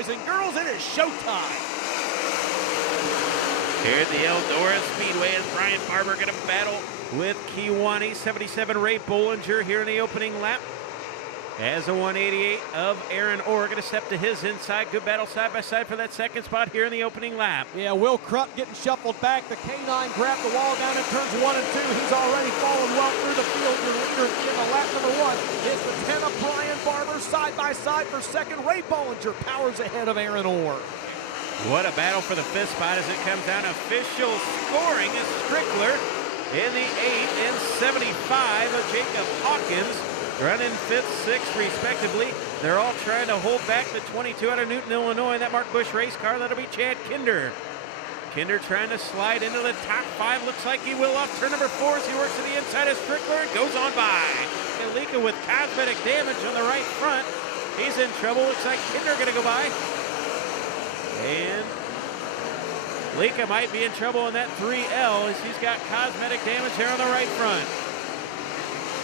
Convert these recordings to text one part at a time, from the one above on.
boys and girls, it is showtime. Here at the Eldora Speedway as Brian Barber going to battle with Kiwani. 77 Ray Bollinger here in the opening lap. As a 188 of Aaron Orr going to step to his inside. Good battle side by side for that second spot here in the opening lap. Yeah, Will Krupp getting shuffled back. The K9 grabbed the wall down in turns 1 and 2. He's already fallen well through the field. Your leader in the lap number 1 is the 10 of Brian Barber. Side by side for second. Ray Bollinger powers ahead of Aaron Orr. What a battle for the fifth spot as it comes down. Official scoring is Strickler in the 8 and 75 of Jacob Hawkins. Running 5th, 6th, respectively. They're all trying to hold back the 22 out of Newton, Illinois. That Mark Busch race car, that'll be Chad Kinder. Kinder trying to slide into the top 5. Looks like he will off turn number 4 as he works to the inside of Strickler and goes on by. Kalika with cosmetic damage on the right front. He's in trouble. Looks like Kinder gonna go by. And Lika might be in trouble in that 3L as he's got cosmetic damage there on the right front.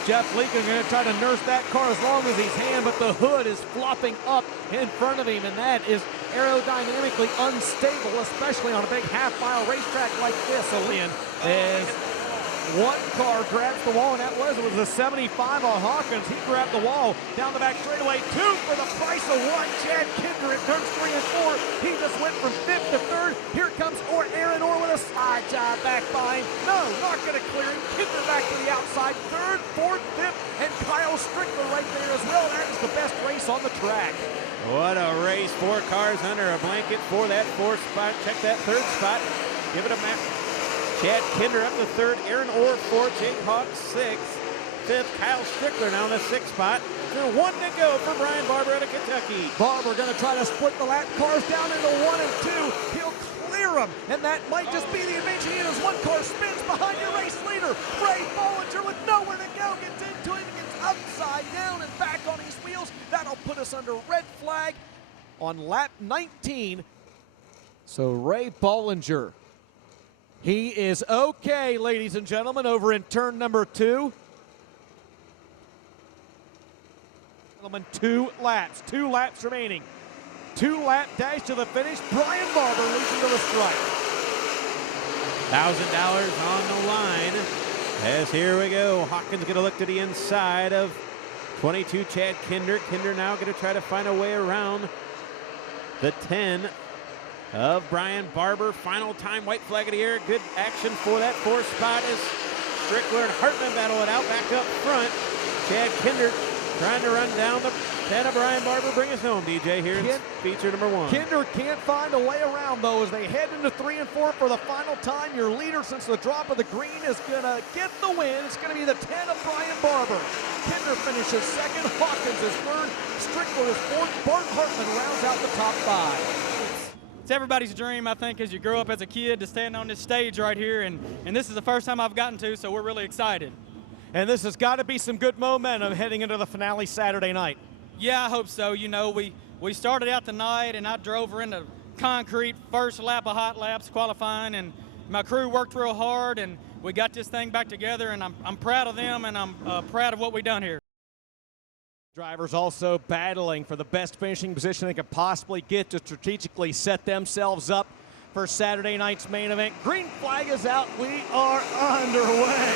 Jeff Leakin going to try to nurse that car as long as he can, but the hood is flopping up in front of him, and that is aerodynamically unstable, especially on a big half-mile racetrack like this. As one car grabs the wall, and it was the 75 on Hawkins. He grabbed the wall down the back straightaway. 2 for the price of 1. Chad Kinder in turns 3 and 4. He just went from 5th to 3rd. Here comes Aaron Orr with a slide job back by him. No, not going to clear him. Kinder back to the outside. 3rd, 4th, 5th, and Kyle Strickler right there as well. That is the best race on the track. What a race. 4 cars under a blanket for that 4th spot. Check that 3rd spot. Give it a map. Chad Kinder up to 3rd, Aaron Orr 4th, Jake Hawk 6th, 5th, Kyle Strickler now in the 6th spot. There's 1 to go for Brian Barber out of Kentucky. Barber going to try to split the lap cars down into 1 and 2. He'll clear them, and that might just be the advantage he has. 1 car spins behind your race leader. Ray Bollinger with nowhere to go gets into it, gets upside down and back on his wheels. That'll put us under red flag on lap 19. So Ray Bollinger, he is okay, ladies and gentlemen, over in turn number 2. 2 laps remaining. 2-lap dash to the finish. Brian Barber leading to the stripe. $1,000 on the line. As here we go, Hawkins gonna look to the inside of 22 Chad Kinder. Kinder now gonna try to find a way around the 10 of Brian Barber. Final time, white flag of the air. Good action for that 4th spot as Strickler and Hartman battle it out back up front. Chad Kinder trying to run down the 10 of Brian Barber. Bring us home, DJ, here in feature number 1. Kinder can't find a way around, though, as they head into 3 and 4 for the final time. Your leader since the drop of the green is going to get the win. It's going to be the 10 of Brian Barber. Kinder finishes 2nd. Hawkins is 3rd. Strickler is 4th. Bart Hartman rounds out the top 5. It's everybody's dream, I think, as you grow up as a kid to stand on this stage right here, and this is the first time I've gotten to, so we're really excited. And this has got to be some good momentum heading into the finale Saturday night. Yeah, I hope so. You know, we started out the night, and I drove her into concrete first lap of hot laps qualifying, and my crew worked real hard, and we got this thing back together, and I'm proud of them, and I'm proud of what we've done here. Drivers also battling for the best finishing position they could possibly get to strategically set themselves up for Saturday night's main event. Green flag is out. We are underway.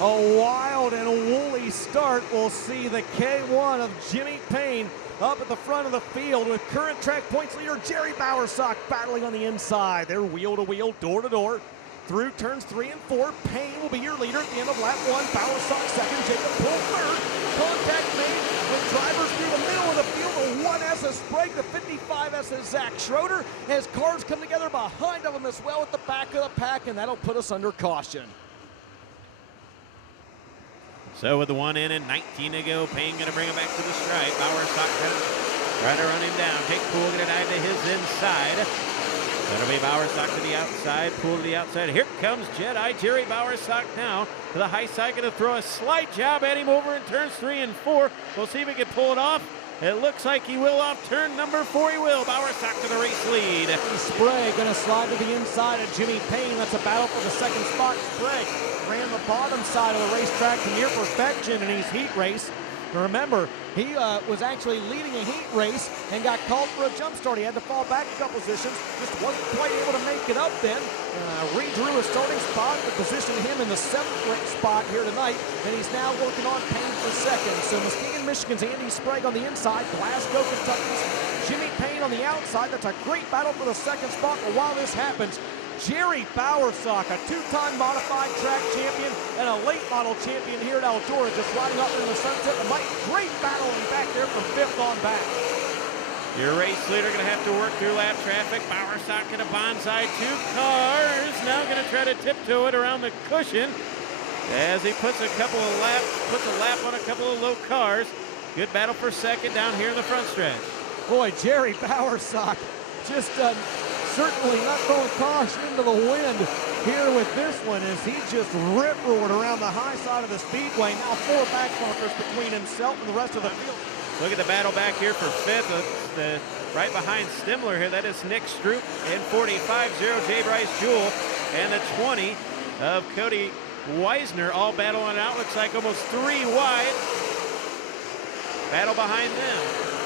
A wild and woolly start. We'll see the K1 of Jimmy Payne up at the front of the field with current track points leader Jerry Bowersock battling on the inside. They're wheel to wheel, door to door. Through turns 3 and 4, Payne will be your leader at the end of lap 1. Bowersock 2nd, Jacob Poole 3rd. Contact made with drivers through the middle of the field. The 1S is Sprague, the 55S is Zach Schroeder. As cars come together behind of them as well at the back of the pack, and that'll put us under caution. So with the 1 in and 19 to go, Payne gonna bring him back to the stripe. Bowersock trying to run him down. Jake Poole gonna dive to his inside. That'll be Bowersock to the outside, Poole to the outside. Here comes Jedi. Jerry Bowersock now to the high side, gonna throw a slight job at him over in turns 3 and 4. We'll see if he can pull it off. It looks like he will off turn number 4. He will. Bowersock to the race lead. Sprague gonna slide to the inside of Jimmy Payne. That's a battle for the 2nd spot. Sprague ran the bottom side of the racetrack to near perfection in his heat race. Now remember, he was actually leading a heat race and got called for a jump start. He had to fall back a couple positions, just wasn't quite able to make it up then. Redrew his starting spot to position him in the 7th spot here tonight, and he's now working on Payne for second. So Muskegon, Michigan's Andy Sprague on the inside, Glasgow, Kentucky's Jimmy Payne on the outside. That's a great battle for the 2nd spot, but while this happens, Jerry Bowersock, a 2-time modified track champion and a late model champion here at Eldora, just riding up in the sunset. A great battling back there from 5th on back. Your race leader going to have to work through lap traffic. Bowersock in a bonsai. 2 cars now going to try to tiptoe it around the cushion as he puts a lap on a couple of low cars. Good battle for second down here in the front stretch. Boy, Jerry Bowersock just certainly not throwing caution into the wind here with this one as he just rip-roared around the high side of the Speedway. Now 4 back bumpers between himself and the rest of the field. Look at the battle back here for 5th. Right behind Stimler here, that is Nick Stroop in 45-0, J. Bryce Jewell, and the 20 of Cody Weisner, all battling out. Looks like almost 3 wide. Battle behind them.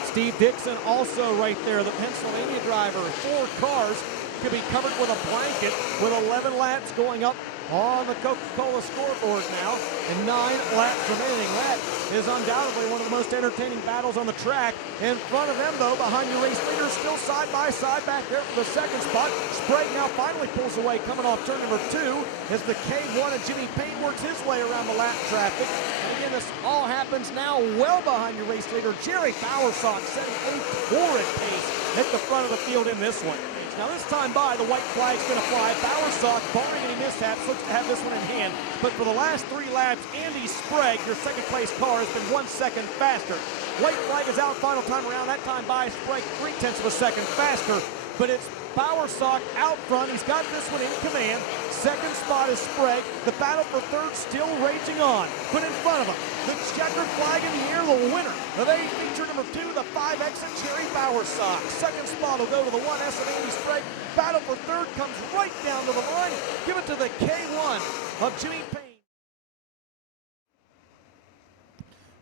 Steve Dixon also right there, the Pennsylvania driver. 4 cars could be covered with a blanket with 11 laps going up on the Coca-Cola scoreboard now and 9 laps remaining. That is undoubtedly one of the most entertaining battles on the track. In front of them, though, behind your race leaders, still side by side back there for the 2nd spot. Sprague now finally pulls away, coming off turn number 2 as the K1 and Jimmy Payne works his way around the lap traffic. And again, this all happens now well behind your race leader, Jerry Bowersock, setting a torrid pace at the front of the field in this one. Now this time by, the white flag's going to fly. Bowersock, barring any mishaps, looks to have this one in hand. But for the last 3 laps, Andy Sprague, your 2nd place car, has been 1 second faster. White flag is out final time around. That time by, Sprague 0.3 of a second faster. But it's Bowersock out front. He's got this one in command. 2nd spot is Sprague. The battle for 3rd still raging on. Put in front of him, the checkered flag in the air, the winner of A-Feature number 2, the 5 exit Jerry Bowersock. 2nd spot will go to the 1S of Andy Sprague. Battle for 3rd comes right down to the line. Give it to the K1 of Jimmy Payne.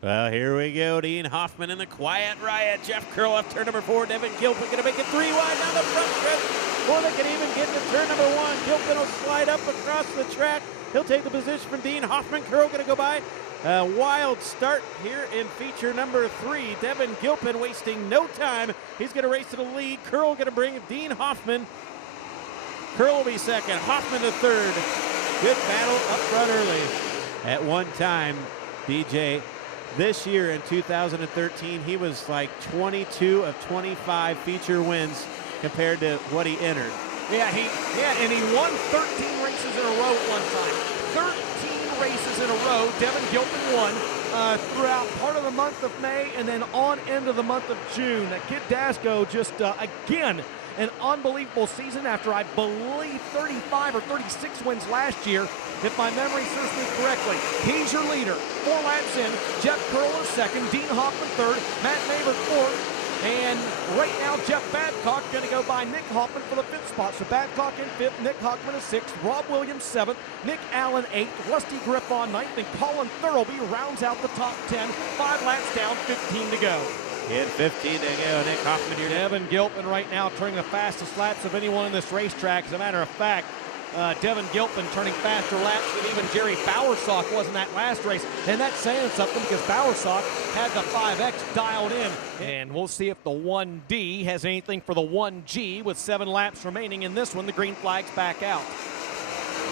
Well, here we go. Dean Hoffman in the quiet riot. Jeff Curl off turn number 4. Devin Gilpin going to make it 3 wide down the front stretch. Before they can even get to turn number 1, Gilpin will slide up across the track. He'll take the position from Dean Hoffman. Curl going to go by. A wild start here in feature number 3. Devin Gilpin wasting no time. He's going to race to the lead. Curl going to bring Dean Hoffman. Curl will be 2nd. Hoffman to 3rd. Good battle up front early. At one time, DJ, this year in 2013, he was like 22 of 25 feature wins compared to what he entered. And he won 13 races in a row at one time. 13 races in a row. Devin Gilpin won throughout part of the month of May and then on into the month of June. Kid Dasco just, again, an unbelievable season after, I believe, 35 or 36 wins last year, if my memory serves me correctly. He's your leader. 4 laps in. Jeff Curl is 2nd. Dean Hoffman 3rd. Matt Neighbor 4th. And right now, Jeff Badcock going to go by Nick Hoffman for the 5th spot. So Badcock in 5th, Nick Hoffman is 6th, Rob Williams 7th, Nick Allen 8th, Rusty Griff on 9th, and Colin Thurlby rounds out the top 10. 5 laps down, 15 to go. In 15 to go, Nick Hoffman here. Devin Gilpin right now turning the fastest laps of anyone in this racetrack. As a matter of fact, Devin Gilpin turning faster laps than even Jerry Bowersock was in that last race. And that's saying something because Bowersock had the 5X dialed in. And we'll see if the 1D has anything for the 1G with 7 laps remaining in this one. The green flag's back out.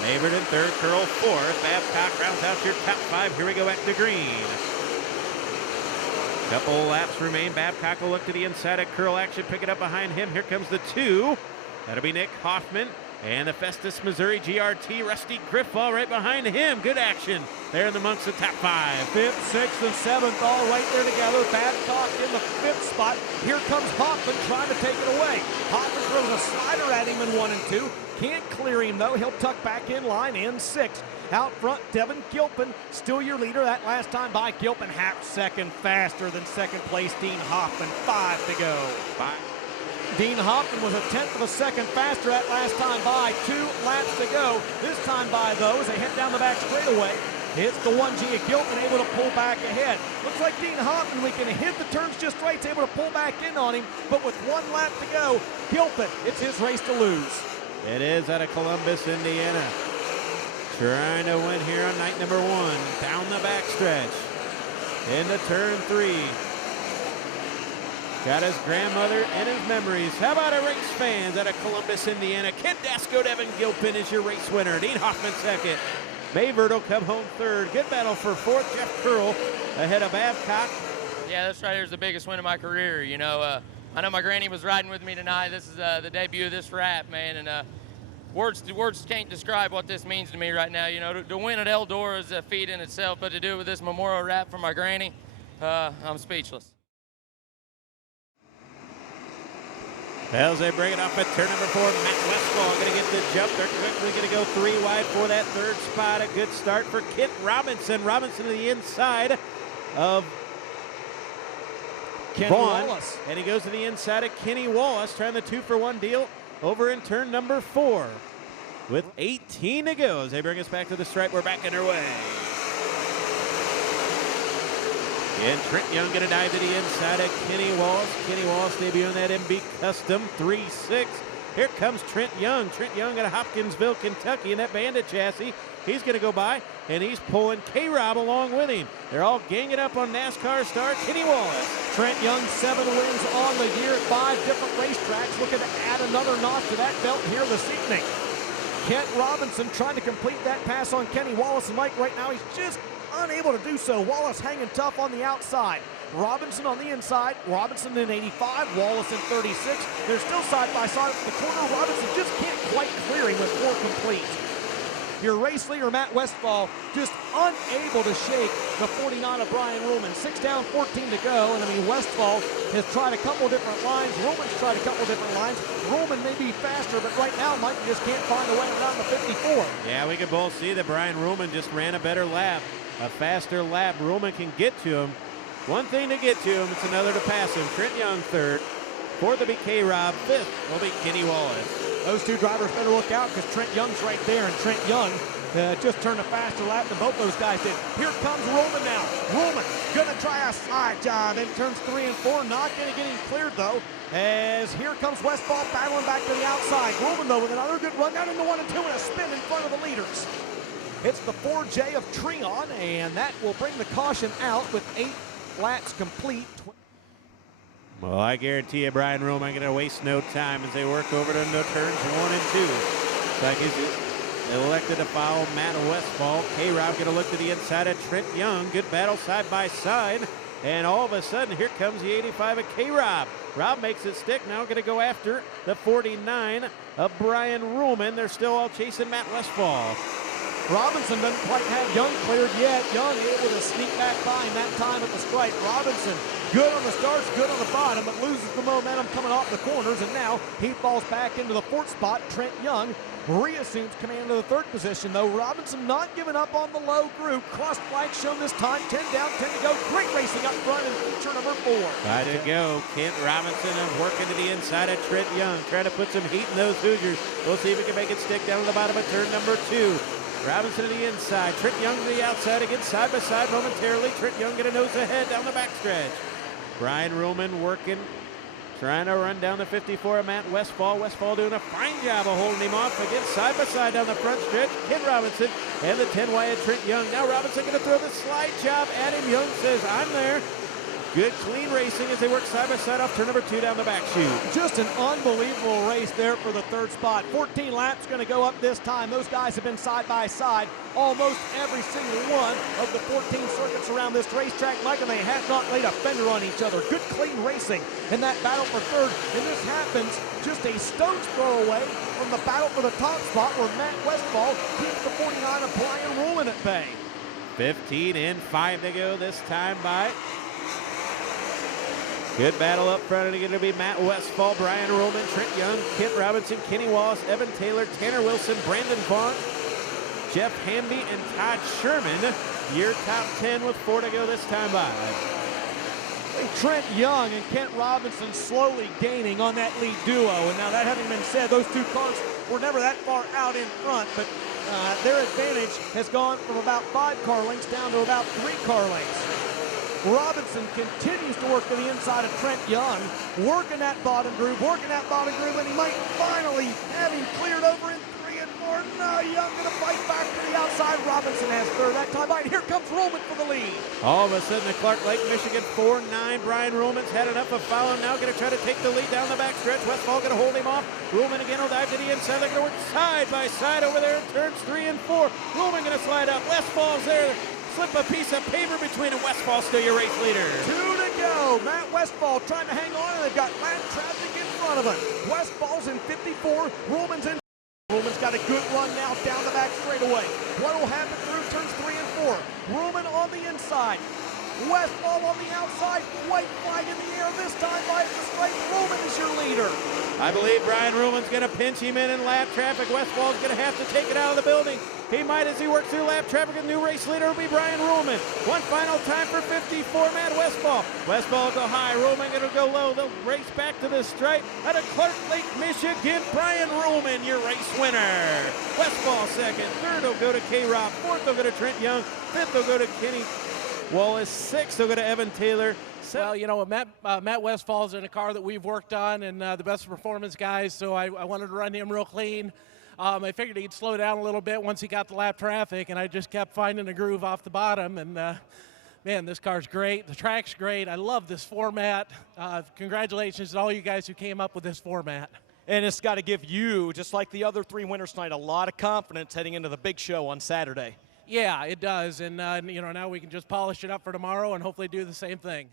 Neighbor in 3rd, Curl 4th. Babcock rounds out your top 5. Here we go at the green. Couple laps remain. Babcock will look to the inside of Curl. Action pick it up behind him. Here comes the 2. That'll be Nick Hoffman. And the Festus, Missouri GRT, Rusty Griffall right behind him. Good action there in amongst the top 5. 5th, 6th, and 7th all right there together. Babcock in the 5th spot. Here comes Hoffman trying to take it away. Hoffman throws a slider at him in 1 and 2. Can't clear him, though. He'll tuck back in line in 6th. Out front, Devin Gilpin, still your leader. That last time by, Gilpin half second faster than 2nd place Dean Hoffman. 5 to go. 5. Dean Hoffman was a 1/10 of a second faster that last time by. 2 laps to go. This time by, though, as they head down the back straightaway, It's the 1G of Gilpin able to pull back ahead. Looks like Dean Hoffman, we can hit the turns just right, is able to pull back in on him, but with 1 lap to go, Gilpin, it's his race to lose. It is out of Columbus, Indiana. Trying to win here on night number 1. Down the backstretch. Into turn 3. Got his grandmother and his memories. How about a race fans out of Columbus, Indiana? Ken Dasco, Devin Gilpin is your race winner. Dean Hoffman second. Mayvert will come home third. Good battle for fourth. Jeff Curl ahead of Babcock. Yeah, this right here is the biggest win of my career. You know, I know my granny was riding with me tonight. This is the debut of this wrap, man, and words can't describe what this means to me right now. You know, to win at Eldora is a feat in itself, but to do it with this memorial wrap for my granny, I'm speechless. As they bring it off at turn number 4, Matt Westfall going to get the jump. They're quickly going to go 3 wide for that third spot. A good start for Kit Robinson. Robinson to the inside of Kenny Vaughn. Wallace. And he goes to the inside of Kenny Wallace, trying the 2-for-1 deal over in turn number 4. With 18 to go as they bring us back to the stripe, we're back underway. And Trent Young going to dive to the inside of Kenny Wallace. Kenny Wallace debuting that MB Custom 3.6. Here comes Trent Young. Trent Young out of Hopkinsville, Kentucky in that Bandit chassis. He's going to go by, and he's pulling K-Rob along with him. They're all ganging up on NASCAR star Kenny Wallace. Trent Young, 7 wins on the year at 5 different racetracks, looking to add another notch to that belt here this evening. Kent Robinson trying to complete that pass on Kenny Wallace, and Mike, right now he's just unable to do so. Wallace hanging tough on the outside. Robinson on the inside. Robinson in 85. Wallace in 36. They're still side by side at the corner. Robinson just can't quite clear him with 4 complete. Your race leader, Matt Westfall, just unable to shake the 49 of Brian Ruhlman. 6 down, 14 to go. And I mean, Westfall has tried a couple different lines. Ruhlman's tried a couple different lines. Ruhlman may be faster, but right now, Mike just can't find a way around the 54. Yeah, we can both see that Brian Ruhlman just ran a better lap, a faster lap. Ruhlman can get to him. One thing to get to him, it's another to pass him. Trent Young third. Fourth will be K-Rob. Fifth will be Kenny Wallace. Those 2 drivers better look out because Trent Young's right there, and Trent Young just turned a faster lap than both those guys did. Here comes Ruhlman now. Ruhlman gonna try a slide job in turns 3 and 4. Not gonna get him cleared though, as here comes Westfall battling back to the outside. Ruhlman though with another good run down into 1 and 2 and a spin in front of the leaders. It's the 4J of Treon, and that will bring the caution out with 8 laps complete. Well, I guarantee you Brian Ruhlman ain't going to waste no time as they work over to turns 1 and 2. So I guess he's elected to follow Matt Westfall. K-Rob going to look to the inside of Trent Young. Good battle side by side. And all of a sudden, here comes the 85 of K-Rob. Rob makes it stick. Now going to go after the 49 of Brian Ruhlman. They're still all chasing Matt Westfall. Robinson doesn't quite have Young cleared yet. Young able to sneak back by him that time at the stripe. Robinson good on the starts, good on the bottom, but loses the momentum coming off the corners, and now he falls back into the 4th spot. Trent Young reassumes command of the 3rd position, though. Robinson not giving up on the low group. Cross flag shown this time. 10 down, 10 to go. Great racing up front in feature number 4. 5 to go. Kent Robinson is working to the inside of Trent Young. Trying to put some heat in those Hoosiers. We'll see if we can make it stick down to the bottom of turn number 2. Robinson to the inside. Trent Young to the outside again, side by side momentarily. Trent Young going to nose ahead down the backstretch. Brian Ruhlman working, trying to run down the 54 of Matt Westfall. Westfall doing a fine job of holding him off again, side by side down the front stretch. Ken Robinson and the 10 wide Trent Young. Now Robinson going to throw the slide job at him. Young says, I'm there. Good clean racing as they work side by side off turn number 2 down the back chute. Just an unbelievable race there for the 3rd spot. 14 laps going to go up this time. Those guys have been side by side almost every single one of the 14 circuits around this racetrack, Mike, and they have not laid a fender on each other. Good clean racing in that battle for 3rd, and this happens just a stone's throw away from the battle for the top spot where Matt Westfall keeps the 49 of Brian Ruhlman at bay. 15 and 5 to go this time by. Good battle up front, and it's going to be Matt Westfall, Brian Ruhlman, Trent Young, Kent Robinson, Kenny Wallace, Evan Taylor, Tanner Wilson, Brandon Vaughn, Jeff Hamby, and Todd Sherman. Your top 10 with 4 to go this time by. Trent Young and Kent Robinson slowly gaining on that lead duo. And now that having been said, those two cars were never that far out in front, but their advantage has gone from about 5 car lengths down to about 3 car lengths. Robinson continues to work to the inside of Trent Young, working that bottom groove, and he might finally have him cleared over in 3 and 4. No, Young gonna fight back to the outside. Robinson has third that time. Right, here comes Roman for the lead. All of a sudden, the Clark Lake, Michigan 4-9. Brian Ruhlman's had enough of fouling. Now going to try to take the lead down the back stretch. Westfall going to hold him off. Ruhlman again will dive to the inside. They're going to work side by side over there in turns 3 and 4. Ruhlman going to slide up. Westfall's there. Slip a piece of paper between them. Westfall still your race leader. 2 to go. Matt Westfall trying to hang on, and they've got lap traffic in front of him. Westfall's in 54. Ruhlman's in. Ruhlman's got a good run now down the back straightaway. What will happen through turns 3 and 4? Ruhlman on the inside. Westfall on the outside. White flag in the air this time by the stripe. Ruhlman is your leader. I believe Brian Ruhlman's going to pinch him in lap traffic. Westfall's going to have to take it out of the building. He might as he works through lap traffic. A new race leader will be Brian Ruhlman. One final time for 54, Matt Westfall. Westfall will go high. Ruhlman going to go low. They'll race back to the stripe. Out of Clark Lake, Michigan, Brian Ruhlman, your race winner. Westfall second. Third will go to K-Rob. Fourth will go to Trent Young. Fifth will go to Kenny Wallace. Sixth will go to Evan Taylor. Well, you know, Matt Westfall's in a car that we've worked on, and the best performance guys, so I wanted to run him real clean. I figured he'd slow down a little bit once he got the lap traffic, and I just kept finding a groove off the bottom. And, man, this car's great. The track's great. I love this format. Congratulations to all you guys who came up with this format. And it's got to give you, just like the other 3 winners tonight, a lot of confidence heading into the big show on Saturday. Yeah, it does. And, you know, now we can just polish it up for tomorrow and hopefully do the same thing.